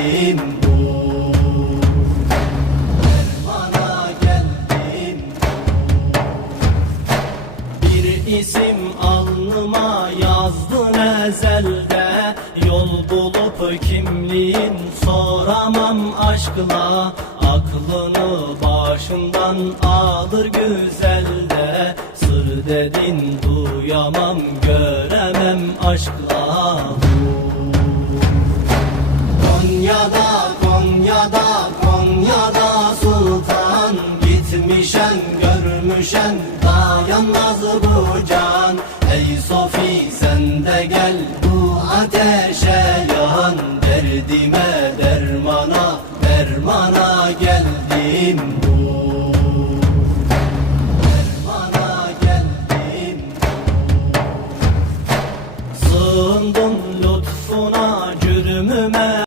geldim geldim bir isim alnıma yazdın ezelde. Yol bulup kimliğin soramam aşkla. Aklını başından alır güzelde. Sır dedin duyamam göremem aşkla Konya'da, Konya'da, Konya'da sultan Gitmişen, görmüşen, dayanmaz bu can. Ey Sofi sen de gel bu ateşe yan Derdime dermana, dermana